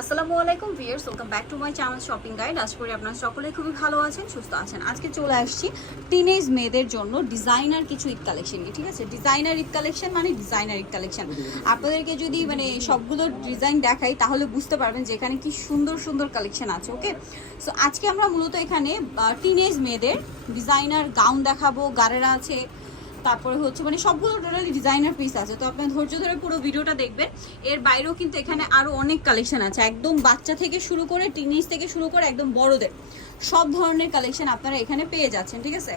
আসসালামু আলাইকুম viewers welcome back to my channel shopping guide. আজ করি আপনারা সকলে খুবই ভালো আছেন, সুস্থ আছেন। আজকে চলে আসছি টিনেজ মেয়েদের জন্য ডিজাইনার কিছু ঈদ কালেকশন নিয়ে, ঠিক আছে? ডিজাইনার ঈদ কালেকশন মানে ডিজাইনার ঈদ কালেকশন আপনাদেরকে যদি মানে সবগুলো ডিজাইন দেখাই, তাহলে বুঝতে পারবেন যে এখানে কি সুন্দর সুন্দর কালেকশন আছে ওকে সো আজকে আমরা মূলত এখানে টিনেজ মেয়েদের ডিজাইনার গাউন দেখাবো, গারেরা আছে তারপরে হচ্ছে মানে সবগুলো টোটালি ডিজাইনার পিস আছে। তো আপনার ধৈর্য ধরে পুরো ভিডিওটা দেখবেন। এর বাইরেও কিন্তু এখানে আরও অনেক কালেকশন আছে। একদম বাচ্চা থেকে শুরু করে টিনেজ থেকে শুরু করে একদম বড়দের সব ধরনের কালেকশন আপনারা এখানে পেয়ে যাচ্ছেন, ঠিক আছে?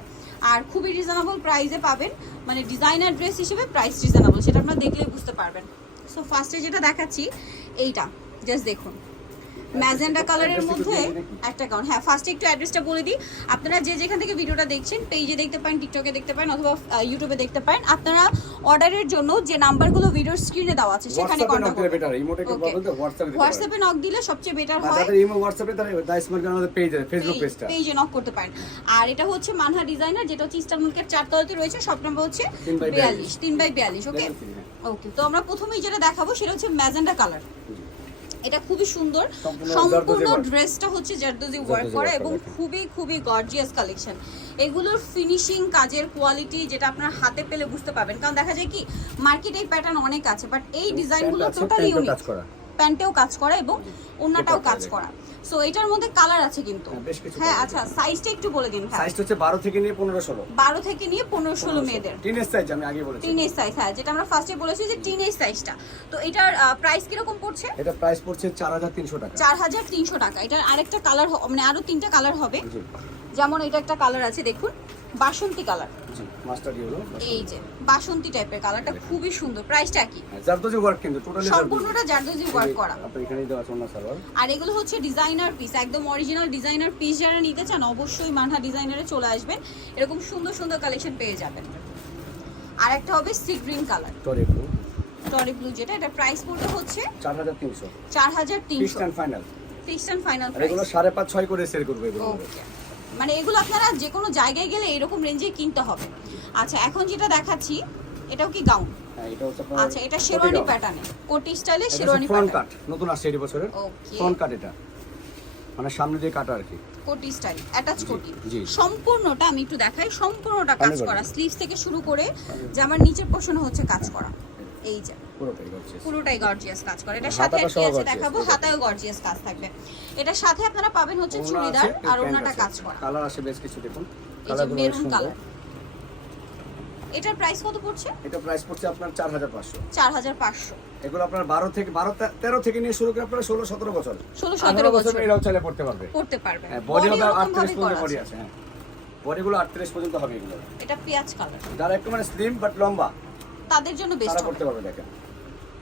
আর খুবই রিজনেবল প্রাইসে পাবেন। মানে ডিজাইনার ড্রেস হিসেবে প্রাইস রিজনেবল সেটা আপনারা দেখলেই বুঝতে পারবেন। সো ফার্স্টে যেটা দেখাচ্ছি, এইটা। জাস্ট দেখুন। ম্যাজেন্ডা কালারের মধ্যে একটা গাউন হ্যাঁ ফার্স্টে একটু অ্যাড্রেসটা বলে দিই। আপনারা যে যেখান থেকে ভিডিওটা দেখছেন পেজে দেখতে পারেন টিকটকে দেখতে পারেন অথবা ইউটিউবে দেখতে পারেন আপনারা অর্ডারের জন্য যে নাম্বারগুলো ভিডিওর স্ক্রিনে দেওয়া আছে সেখানে Okay. বলতে হোয়াটসঅ্যাপে নক দিলে সবচেয়ে বেটার হয় যাদের ইমো হোয়াটসঅ্যাপে তারা দাইস মার্কেট আমাদের পেজ আছে ফেসবুক পেজটা পেজে নক করতে পারেন। আর এটা হচ্ছে মানহা ডিজাইনার যেটা হচ্ছে ইস্টার মার্কেট চারতলাতে রয়েছে সব নাম্বার হচ্ছে তিন by বিয়াল্লিশ। তিন বাই বিয়াল্লিশ ওকে দেখেন কি। ওকে তো আমরা প্রথমেই যেটা দেখাবো সেটা হচ্ছে ম্যাজেন্ডা কালার। এটা খুবই সুন্দর। সম্পূর্ণ। ড্রেসটা হচ্ছে জারদোজি ওয়ার্ক করা এবং খুবই খুবই গর্জিয়াস কালেকশন এগুলোর ফিনিশিং কাজের কোয়ালিটি যেটা আপনার হাতে পেলে বুঝতে পারবেন। কারণ দেখা যায় কি মার্কেটে এই প্যাটার্ন অনেক আছে বাট এই ডিজাইনগুলো টোটালি ইউনিক। প্যান্টেও কাজ করা এবং দুপাট্টা কাজ করা। সো এটার মধ্যে কালার আছে কিন্তু। হ্যাঁ, হ্যাঁ আচ্ছা সাইজটা একটু বলে দিন হ্যাঁ। সাইজটা হচ্ছে 12 থেকে নিয়ে 15 16 বারো থেকে নিয়ে পনেরো ষোলো মেয়েদের। টিনেজ সাইজ আমি আগে বলেছি। টিনেজ সাইজ হ্যাঁ যেটা আমরা ফার্স্টে বলেছি যে টিনেজ সাইজটা তো এটার প্রাইস কীরকম পড়ছে? এটা প্রাইস পড়ছে 4300 টাকা। চার হাজার তিনশো টাকা। এটার আরেকটা কালার মানে আরও তিনটা কালার হবে। যেমন এটা একটা কালার আছে দেখুন। বাসন্তী কালার জি মাস্টার ইউরো এই যে বাসন্তী টাইপের কালারটা খুবই সুন্দর। প্রাইসটা কি? জারদোজি ওয়ার্ক কিন্তু টোটালি সম্পূর্ণটা জারদোজি ওয়ার্ক করা। আপনি এখানেই দেওয়া আছে ওনার সালোয়ার। আর এগুলো হচ্ছে ডিজাইনার পিস একদম অরিজিনাল ডিজাইনার পিস যারা নিতে চান অবশ্যই মানহা ডিজাইনারে চলে আসবেন। এরকম সুন্দর সুন্দর কালেকশন পেয়ে যাবেন। আর একটা হবে sea green colour tory blue tory blue যেটা এটা প্রাইস পড়বে হচ্ছে 4300 চার হাজার ফিক্সড তিনশো এন্ড ফাইনাল ফিক্সড ফাইনাল এগুলো 5.5 6 করে সেল করব এগুলো। ওকে মানে এগুলো আপনারা যে কোনো জায়গায় গেলে এরকম রেঞ্জে কিনতে হবে। আচ্ছা এখন যেটা দেখাচ্ছি এটাও কি গাউন হ্যাঁ আচ্ছা এটা শেরওয়ানি প্যাটার্নে কোটি স্টাইলে শেরওয়ানি ফ্রন্ট কাট নতুন আসছে এই বছরের। ওকে ফ্রন্ট কাট এটা। মানে সামনে দিয়ে কাটা আর কি। কোটি স্টাইল অ্যাটাচ কোটি। জি। সম্পূর্ণটা আমি একটু দেখাই সম্পূর্ণটা কাজ করা। স্লিভস থেকে শুরু করে জামার নিচের পোর্শনে হচ্ছে কাজ করা। এই যে পুরোটাই গর্জিয়াস কাজ করে। এটা সাথে কি আছে দেখাবো হাতায়ও গর্জিয়াস কাজ থাকবে। এটার সাথে আপনারা পাবেন হচ্ছে চুড়িদার আর ওনাটা কাজ করা। কালার আছে বেশ কিছু দেখুন। Maroon colour. এটার প্রাইস কত পড়ছে? এটা প্রাইস পড়ছে আপনার চার হাজার পাঁচশো। চার হাজার পাঁচশো। এগুলো আপনার বারো থেকে বারো তে- তেরো থেকে নিয়ে শুরু করে আপনার ষোলো সতেরো বছর। ষোলো আঠারো সতেরো বছর বছর। এরাও চাইলে পড়তে পারবে। করতে পারবে। হ্যাঁ বডি হবে ওরকম আটত্রিশ ভাবে পর্যন্ত বডি আছে। হ্যাঁ। বডিগুলো আটত্রিশ পর্যন্ত হবে এগুলো। এটা পেঁয়াজ কালার যারা একটু মানে স্লিম বাট লম্বা তাদের জন্য বেস্ট হবে। করতে পারবে দেখেন।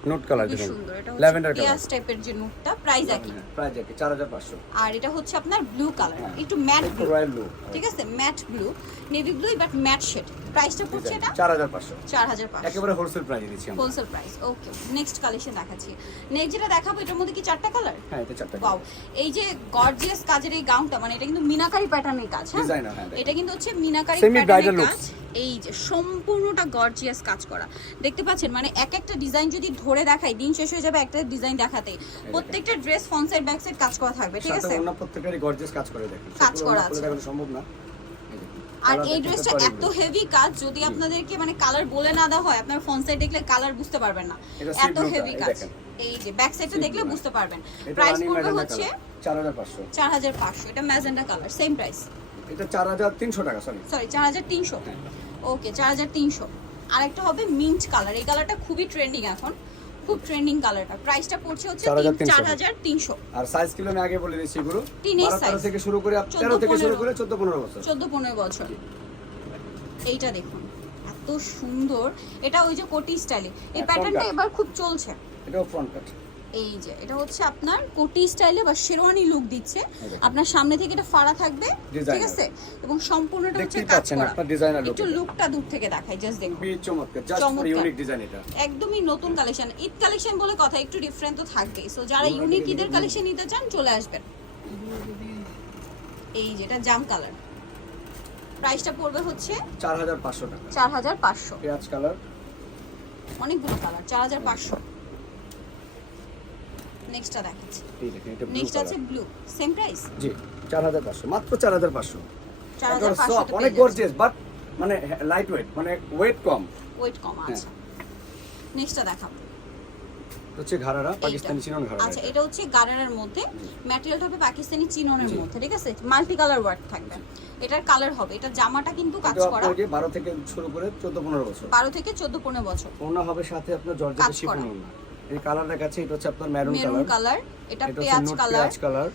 নোট কালার দেখুন সুন্দর ল্যাভেন্ডার কালার টাইপের যে নুটটা প্রাইস একই। প্রাইস একই চার হাজার পাঁচশো। আর এটা হচ্ছে আপনার ব্লু কালার হ্যাঁ। একটু ম্যাট ব্লু রয়্যাল ব্লু ঠিক আছে? Matte blue navy blue but matte shade প্রাইসটা পড়ছে এটা? চার হাজার পাঁচশো। চার হাজার পাঁচশো। একেবারে হোলসেল প্রাইস দিচ্ছি আমরা। Wholesale price okay next collection দেখাচ্ছি। নেক্সট যেটা দেখাবো এটার মধ্যে কি চারটা কালার হ্যাঁ এটা চারটা ওয়াও এই যে গর্জিয়াস কাজের এই গাউনটা মানে এটা কিন্তু মিনাকারি প্যাটার্নের কাজ হ্যাঁ? ডিজাইনার হ্যাঁ এটা কিন্তু হচ্ছে মিনাকারি প্যাটার্নের কাজ। এই যে সম্পূর্ণটা গর্জিয়াস কাজ করা। দেখতে পাচ্ছেন মানে এক একটা ডিজাইন যদি ধরে দেখাই দিন শেষ হয়ে যাবে একটা ডিজাইন দেখাতে। প্রত্যেকটা ড্রেস সাইড ব্যাক সাইড কাজ করা থাকবে ঠিক আছে? প্রত্যেকটারই গর্জিয়াস কাজ করে দেখেন। কাজ করা আছে। সম্ভব না। আর এই ড্রেসটা এত হেভি কাজ যদি আপনাদেরকে মানে কালার বলে না দেওয়া হয় আপনার ফ্রন্ট সাইড দেখলে কালার বুঝতে পারবেন না। এত হেভি কাজ। এই যে ব্যাক সাইডটা দেখলে বুঝতে পারবেন। প্রাইস পড়বে হচ্ছে কালার চার হাজার পাঁচশো। চার হাজার পাঁচশো। এটা ম্যাজেন্ডা কালার সেম প্রাইস এটা চার হাজার তিনশো টাকা সরি সরি চার হাজার তিনশো। ওকে চার হাজার তিনশো। আরেকটা হবে মিন্ট কালার এই কালারটা খুবই ট্রেন্ডিং এখন। খুব ট্রেন্ডিং কালারটা প্রাইসটা পড়ছে হচ্ছে 4,300 চার হাজার তিনশো। আর সাইজ কিলো আমি আগে বলে দিচ্ছি এগুলো Teenage বারো থেকে শুরু করে আপ- 14, তেরো থেকে শুরু করে চোদ্দ পনেরো বছর। চোদ্দ পনেরো বছর। এইটা দেখুন। এত সুন্দর। এটা ওই যে কোটি স্টাইলে। এই প্যাটার্নটা এবার খুব চলছে। এটাও ফ্রন্ট কাট এই যে এটা হচ্ছে আপনার কোটি স্টাইলে বা শেরওয়ানি লুক দিচ্ছে। আপনার সামনে থেকে এটা ফাড়া থাকবে ঠিক আছে? এবং সম্পূর্ণটা হচ্ছে কাজ করা আপনার ডিজাইনার লোক একটু লুকটা দূর থেকে দেখাই জাস্ট দেখুন। চমৎকার। ইউনিক ডিজাইন এটা। একদমই নতুন কালেকশন ঈদ কালেকশন বলে কথা একটু ডিফারেন্ট তো থাকবেই। সো যারা ইউনিক ঈদের কালেকশন নিতে চান চলে আসবেন। এই যেটা জাম কালার প্রাইসটা পড়বে হচ্ছে চার হাজার পাঁচশো টাকা। চার হাজার পাঁচশো। পেঁয়াজ কালার অনেকগুলো কালার চার হাজার পাঁচশো। নেক্সটটা দেখাচ্ছি। নেক্সট আছে ব্লু সেম প্রাইস জি চার হাজার পাঁচশো মাত্র চার হাজার পাঁচশো। চার হাজার পাঁচশো অনেক গর্জিয়াস বাট মানে লাইট ওয়েট মানে ওয়েট কম। ওয়েট কম হ্যাঁ। আছে নেক্সটটা দেখাবো। হচ্ছে ঘাড়ারা পাকিস্তানি চিনন ঘাড়ারা আচ্ছা এটা। হচ্ছে গারারের মধ্যে। ম্যাটেরিয়ালটা হবে পাকিস্তানি চিননের মধ্যে ঠিক আছে? মাল্টি কালার ওয়ার্ক থাকবে এটার কালার হবে এটা জামাটা কিন্তু কাজ করা। যে বারো থেকে শুরু করে চোদ্দ পনেরো বছর। বারো থেকে চোদ্দ পনেরো বছর। ওনা হবে সাথে আপনার করা। শিফন ওনা। এই কালারটা কাছে এটা হচ্ছে আপনার মেরুন কালার কালার এটা এটা পেঁয়াজ কালার পেঁয়াজ কালার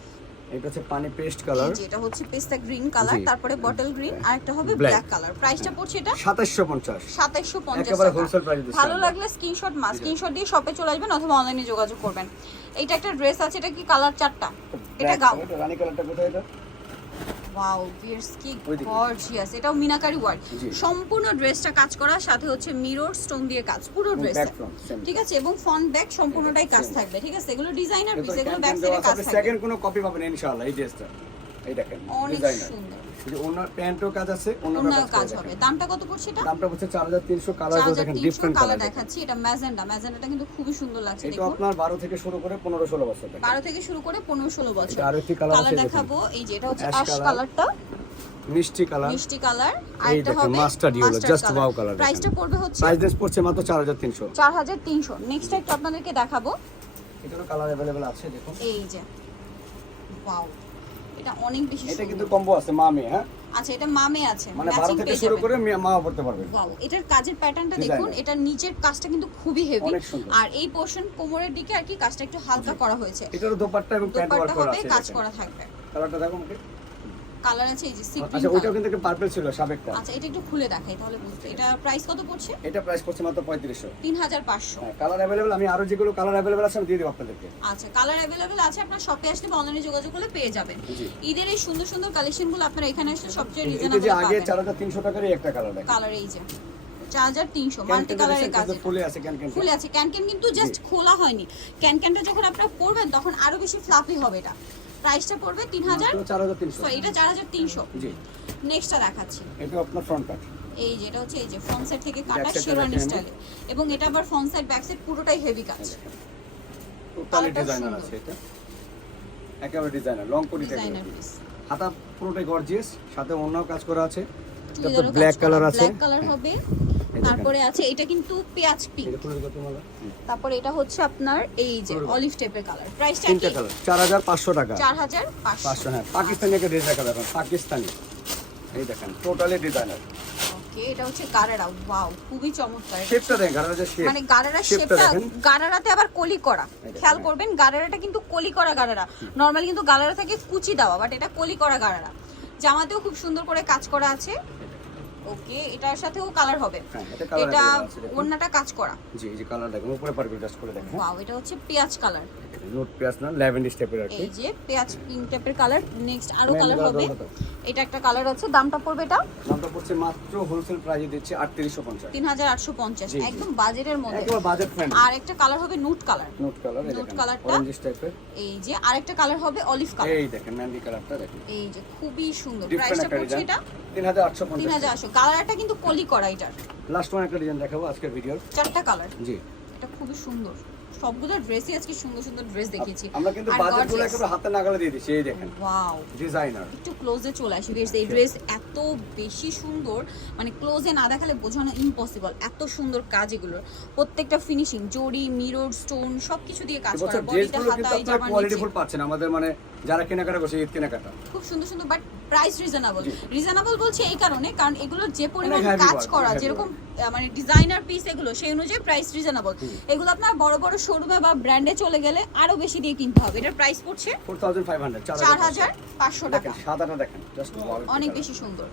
এটা হচ্ছে পানি পেস্ট কালার যেটা হচ্ছে পেস্তা গ্রিন কালার তারপরে বটল গ্রিন আর একটা হবে ব্ল্যাক কালার প্রাইসটা পড়ছে এটা সাতাশশো পঞ্চাশ। সাতাইশশো পঞ্চাশ একেবারে টাকা। wholesale দিচ্ছি ভালো লাগলে স্ক্রিনশট মাস স্ক্রিনশট দিয়ে শপে চলে আসবেন অথবা অনলাইনে যোগাযোগ করবেন। এইটা একটা ড্রেস আছে এটা কি কালার চারটা? এটা গাউন এটা রানী কালারটা কোথায় এটা? ওয়াও ভিয়ার্স কি গর্জিয়াস এটাও মিনাকারি ওয়ার্ক সম্পূর্ণ ড্রেসটা কাজ করা সাথে হচ্ছে মিরর স্টোন দিয়ে কাজ পুরো ড্রেস ঠিক আছে? এবং ফ্রন্ট ব্যাক সম্পূর্ণটাই কাজ থাকবে ঠিক আছে? এগুলো ডিজাইনার পিস এগুলো ব্যাক সাইডে কাজ থাকবে। সেকেন্ড কোনো কপি পাবেন ইনশাআল্লাহ এই ড্রেসটা এই দেখেন অনেক সুন্দর। যে ওনার প্যান্টও কাজ আছে ওনার কাজ হবে। দামটা কত পড়ছে এটা? দামটা হাজার তিনশো কালার চার হাজার দেখেন ডিফারেন্ট কালার দেখাচ্ছি। এটা ম্যাজেন্ডা। ম্যাজেন্ডাটা কিন্তু খুবই সুন্দর লাগছে এটা আপনার বারো থেকে শুরু করে পনেরো ষোলো বছর দেখেন। বারো থেকে শুরু করে পনেরো ষোলো বছর। এটা আরও একটি কালার কালার আছে দেখাবো। এই যে এটা হচ্ছে অ্যাশ কালারটা মিষ্টি কালার মিষ্টি কালার আর এটা হবে প্রাইসটা পড়বে হচ্ছে প্রাইস ড্রেস পড়ছে মাত্র নেক্সট একটু আপনাদেরকে দেখাবো। এটারও কালার অ্যাভেলেবেল আছে দেখুন। এই যে ওয়াও এটা অনেক বেশি এটা কিন্তু কম্বো আছে মামে হ্যাঁ? আচ্ছা এটা মামে আছে মানে বারো ম্যাচিং থেকে শুরু করে মাও পড়তে পারবে ওয়াও এটার কাজের প্যাটার্নটা দেখুন এটার নিচের কাজটা কিন্তু খুবই হেভি আর এই পোর্শন কোমরের দিকে আর কি কাজটা একটু হালকা করা হয়েছে। এটারও দোপাট্টা এবং প্যান্ট ওয়ার্ক করা আছে কাজ করা থাকবে। কালারটা দেখো কালার আছে এই যে সি আচ্ছা ওইটাও কিন্তু একটা পার্পল ছিল সাবেকটা আচ্ছা এটা একটু খুলে দেখাই তাহলে বুঝতে এটা প্রাইস কত পড়ছে? এটা প্রাইস পড়ছে মাত্র পঁয়ত্রিশশো। তিন হাজার পাঁচশো। হ্যাঁ কালার অ্যাভেলেবেল আমি আরও যেগুলো কালার অ্যাভেলেবেল আছে আমি দিয়ে দেবো আপনাদেরকে। আচ্ছা কালার অ্যাভেলেবেল আছে আপনার শপে আসলে বা অনলাইনে যোগাযোগ করলে পেয়ে যাবেন। ঈদের এই সুন্দর সুন্দর কালেকশনগুলো আপনারা এখানে আসলে সবচেয়ে রিজনেবল যে আগে পাবেন। চার হাজার তিনশো টাকারই একটা কালার দেখেন। কালার এই যে। চার হাজার তিনশো মাল্টি কালারের কাজ ফুলে আছে ফুলে আছে। ক্যানক্যান কিন্তু জাস্ট খোলা হয়নি। ক্যানক্যানটা যখন আপনারা পরবেন তখন আরও বেশি ফ্লাফি হবে এটা। প্রাইসটা পড়বে তিন হাজার? চার হাজার তিনশো। সরি এটা চার হাজার তিনশো। জি। নেক্সটটা দেখাচ্ছি। এটা আপনার ফ্রন্ট পার্ট এই যে এটা হচ্ছে এই যে ফ্রন্ট সাইড থেকে কাটা শেরওয়ানি। স্টাইলে এবং এটা আবার ফ্রন্ট সাইড ব্যাক সাইড পুরোটাই হেভি কাজ। টোটালি ডিজাইনার আছে এটা। একেবারে ডিজাইনার লং কোটি ডিজাইনার পিস হাতা পুরোটাই গর্জিয়াস সাথে অন্যও কাজ করা আছে। ব্ল্যাক কালার আছে। ব্ল্যাক কালার হবে। দেখেন। তারপরে আছে এটা কিন্তু পেঁয়াজ পিঙ্ক তারপরে এটা হচ্ছে আপনার এই যে অলিভ টাইপের কালার প্রাইসটা তিনটা কালার চার হাজার পাঁচশো টাকা। চার হাজার পাঁচশো। পাঁচশো হ্যাঁ পাকিস্তানি একটা ড্রেস দেখা দেখেন পাকিস্তানি। এই দেখেন টোটালি ডিজাইনার ওকে এটা হচ্ছে গারারা ওয়াও খুবই চমৎকার শেপটা দেখেন গাড়ার যে শেপ মানে গারারা শেপটা শেপটা গারারাতে আবার কলি করা। খেয়াল হ্যাঁ। করবেন গারারাটা কিন্তু কলি করা গারারা। নর্মালি কিন্তু গারারা থেকে কুচি দেওয়া বাট এটা কলি করা গারারা। জামাতেও খুব সুন্দর করে কাজ করা আছে। ওকে এটার সাথেও কালার হবে। হ্যাঁ এটা। ওন্নাটা কাজ করা। জি এই যে কালার দেখুন উপরে পারবে জাস্ট করে দেখেন। ওয়াও এটা হচ্ছে পেঁয়াজ কালার নোট পেঁয়াজ না ল্যাভেন্ডার টাইপের আর এই যে পেঁয়াজ পিঙ্ক টাইপের কালার নেক্সট আরও কালার হবে। এটা একটা কালার আছে দামটা পড়বে এটা? দামটা পড়ছে মাত্র হোলসেল প্রাইসে দিচ্ছে আটত্রিশশো পঞ্চাশ। তিন হাজার আটশো পঞ্চাশ জি, জি। একদম বাজেটের মধ্যে। একেবারে বাজেট ফ্রেন্ড আর একটা কালার হবে নুট কালার নোট কালার এই Nude অরেঞ্জ টাইপের এই যে আরেকটা কালার হবে অলিভ কালার এই দেখেন মেহেন্দি কালারটা দেখেন। এই যে খুবই সুন্দর। প্রাইসটা পড়ছে এটা? তিন হাজার আটশো তিন পঞ্চাশ। হাজার আটশো। কালারটা কিন্তু কলি করা এটার লাস্ট ওয়ান একটা ডিজাইন দেখাবো আজকের ভিডিওর চারটা কালার। জি। এটা খুবই সুন্দর। সবগুলো ড্রেসই আজকে সুন্দর সুন্দর ড্রেস দেখিয়েছি। আমরা কিন্তু আর বাজেটগুলো gorgeous। একেবারে হাতে নাগালে দিয়ে দিচ্ছি এই দেখেন। ওয়াও ডিজাইনার একটু ক্লোজে চলে আসি বেশ এই ড্রেস এত বেশি সুন্দর। মানে ক্লোজে না দেখালে বোঝানো ইম্পসিবল এত সুন্দর কাজ প্রত্যেকটা ফিনিশিং জড়ি মিরর স্টোন সবকিছু দিয়ে কাজ করা। বডিতে হাতায় পাচ্ছেন। আমাদের মানে যারা কেনাকাটা করছে ঈদ কেনাকাটা। খুব সুন্দর সুন্দর বাট প্রাইস রিজনেবল রিজনেবল বলছি এই কারণে কারণ এগুলোর যে পরিমাণ কাজ করা যেরকম মানে ডিজাইনার পিস এগুলো সেই অনুযায়ী প্রাইস রিজনেবল এগুলো আপনার বড় বড় শোরুমে বা ব্র্যান্ডে চলে গেলে আরও বেশি দিয়ে কিনতে হবে। এটার প্রাইস পড়ছে ফোর থাউজেন্ড ফাইভ হান্ড্রেড চার হাজার পাঁচশো। টাকা। দেখেন সাদাটা দেখেন জাস্ট অনেক বেশি সুন্দর।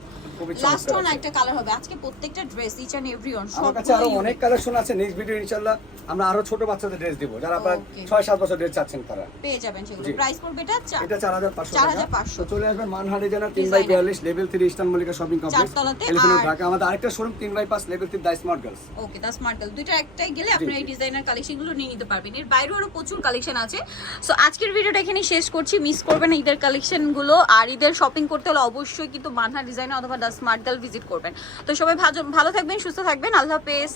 লাস্ট ওয়ান একটা কালার হবে। আজকে প্রত্যেকটা dress each and every one আমার কাছে আরও অনেক কালেকশন আছে। নেক্সট ভিডিও ইনশাআল্লাহ আমরা আরও ছোট বাচ্চাদের ড্রেস দিব। যারা আপনার Okay. ছয় সাত বছর ড্রেস চাচ্ছেন তারা। পেয়ে যাবেন সেগুলো। প্রাইস পড়বে এটা এটা চার হাজার পাঁচশো 4500 তো চলে আসবেন মানহারি জানা তিন বাই Designer। বিয়াল্লিশ level three eastern Mallika shopping complex চারতলাতে Dhaka. আমাদের আরেকটা শোরুম তিন level three the smart girls. Okay the smart girl দুইটা একটাই গেলে আপনারা এই জি। ডিজাইনার কালেকশনগুলো নিয়ে নিতে পারবেন। এর বাইরেও আরও প্রচুর কালেকশন আছে। সো আজকের ভিডিওটা এখানে শেষ করছি। মিস করবেন ঈদের কালেকশনগুলো। আর ঈদের শপিং করতে হলে অবশ্যই কিন্তু মানহা ডিজাইনার অথবা দা স্মার্ট গার্ল ভিজিট করবেন। তো সবাই ভালো ভালো থাকবেন সুস্থ থাকবেন। আল্লাহ হাফেজ।